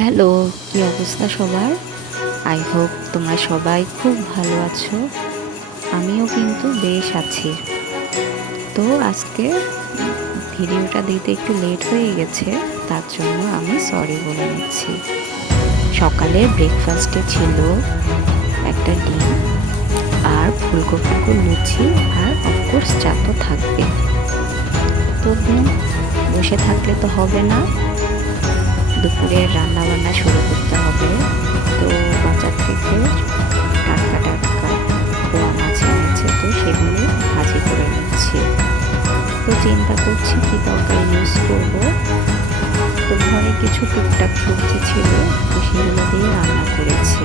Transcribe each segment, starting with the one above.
Hello, কী অবস্থা সবার? I hope তোমরা সবাই খুব ভালো আছো। আমিও কিন্তু বেশ আছি। তো আজকে ভিডিওটা দিতে একটু লেট হয়ে গেছে, তার জন্য আমি সরি বলে নিচ্ছি। সকালে ব্রেকফাস্টে ছিল একটা ডিম আর ফুলকো ফুলকো লুচি আর অফকোর্স চা তো থাকবে তো বসে থাকলে তো হবে না। দুপুরে রান্না বান্না শুরু করতে হবে। তো বাজার থেকে টাটকা টাটকা পোয়া মাছ এনেছে, তো সেগুলো ভাজি করে নিচ্ছি। তো চিন্তা করছি কি তরকারি ইউজ করব। তো ঘরে কিছু টুকটাক সবজি ছিল, তো সেগুলো দিয়ে রান্না করেছি।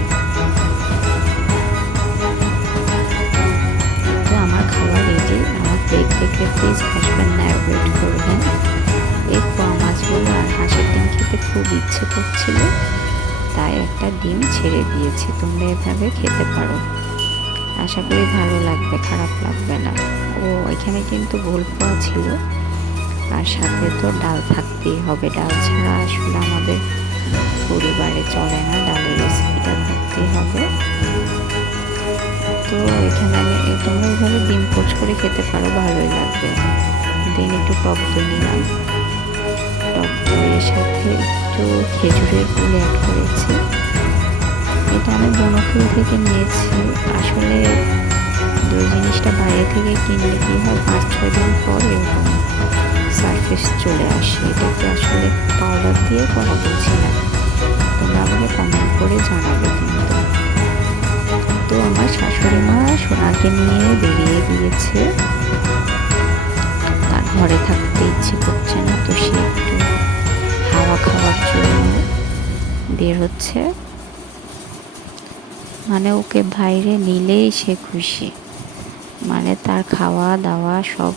তো আমার খাওয়া রেডি আমার ব্রেক দেখলে প্লিজ হাসবেন না অ্যাভয়েড করবেন। খুব ইচ্ছে করছিল। তাই একটা ডিম ছেড়ে দিয়েছি। তোমরা এভাবে খেতে পারো। আশা করি ভালো লাগবে, খারাপ লাগবে না। ও, এখানে কিন্তু গোল পোয়া ছিল। আর সাথে তো ডাল থাকতেই হবে। ডাল ছাড়া আসলে আমাদের পরিবারে চলে না। ডালের রেসিপিটা থাকতেই হবে। তো এখানে আমি তোমরা এইভাবে ডিম পোচ করে খেতে পারো। ভালোই লাগবে। দেন একটু টক দই নিলাম। সাথে একটু খেজুরের ফুল অ্যাড করেছি। এটা আমি বনফুল থেকে নিয়েছি। আসলে দই জিনিসটা বাইরে থেকে কিনলে কি হয়, পাঁচ, ছয় দিন পর এরকম সারফেস চলে আসে। এটাকে আসলে পাউডার দিয়ে করা বলছি না। তোমরা আমাকে কমেন্ট করে জানাবে কিন্তু। তো আমার শাশুড়ি মা সোনাকে নিয়ে বেরিয়ে গিয়েছে। বের হচ্ছে। মানে ওকে বাইরে নিলেই সে খুশি। মানে তার খাওয়া দাওয়া সব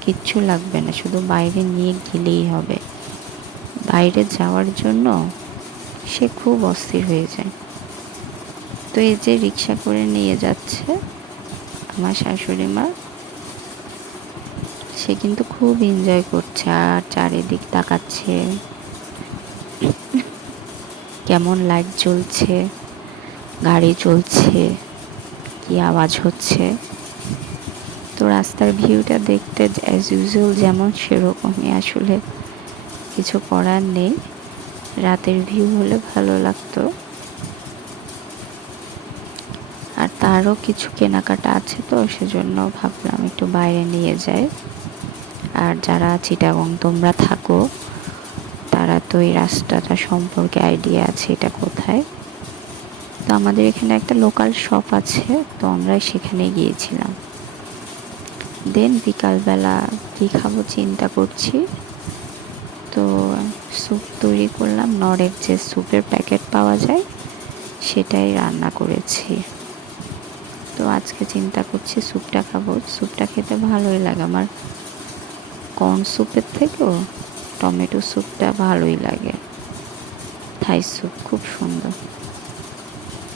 কিচ্ছু লাগবে না, শুধু বাইরে নিয়ে গেলেই হবে। বাইরে যাওয়ার জন্য সে খুব অস্থির হয়ে যায়। তো এই যে রিক্সা করে নিয়ে যাচ্ছে আমার শাশুড়ি মা, সে কিন্তু খুব এনজয় করছে আর চারিদিক তাকাচ্ছে। কেমন লাইট জ্বলছে, গাড়ি চলছে, কি আওয়াজ হচ্ছে। তো রাস্তার ভিউটা দেখতে অ্যাজ ইউজুয়াল যেমন সেরকমই আসলে কিছু করার নেই। রাতের ভিউ হলে ভালো লাগতো। আর তারও কিছু কেনাকাটা আছে তো, সেজন্য ভাবলাম একটু বাইরে নিয়ে যাই। আর যারা চিটাগং তোমরা থাকো তারা তো এই রাস্তাটা সম্পর্কে আইডিয়া আছে, এটা কোথায়? তো আমাদের এখানে একটা লোকাল শপ আছে, তো আমরা সেখানে গিয়েছিলাম। দেন বিকালবেলা কী খাব চিন্তা করছি। তো স্যুপ তৈরি করলাম, নরের যে স্যুপের প্যাকেট পাওয়া যায়, সেটাই রান্না করেছি। তো আজকে চিন্তা করছি স্যুপটা খাব। স্যুপটা খেতে ভালোই লাগে। আমার কর্ন স্যুপের থেকেও টমেটো স্যুপটা ভালোই লাগে। থাই স্যুপ খুব সুন্দর।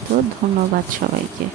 তো ধন্যবাদ সবাইকে।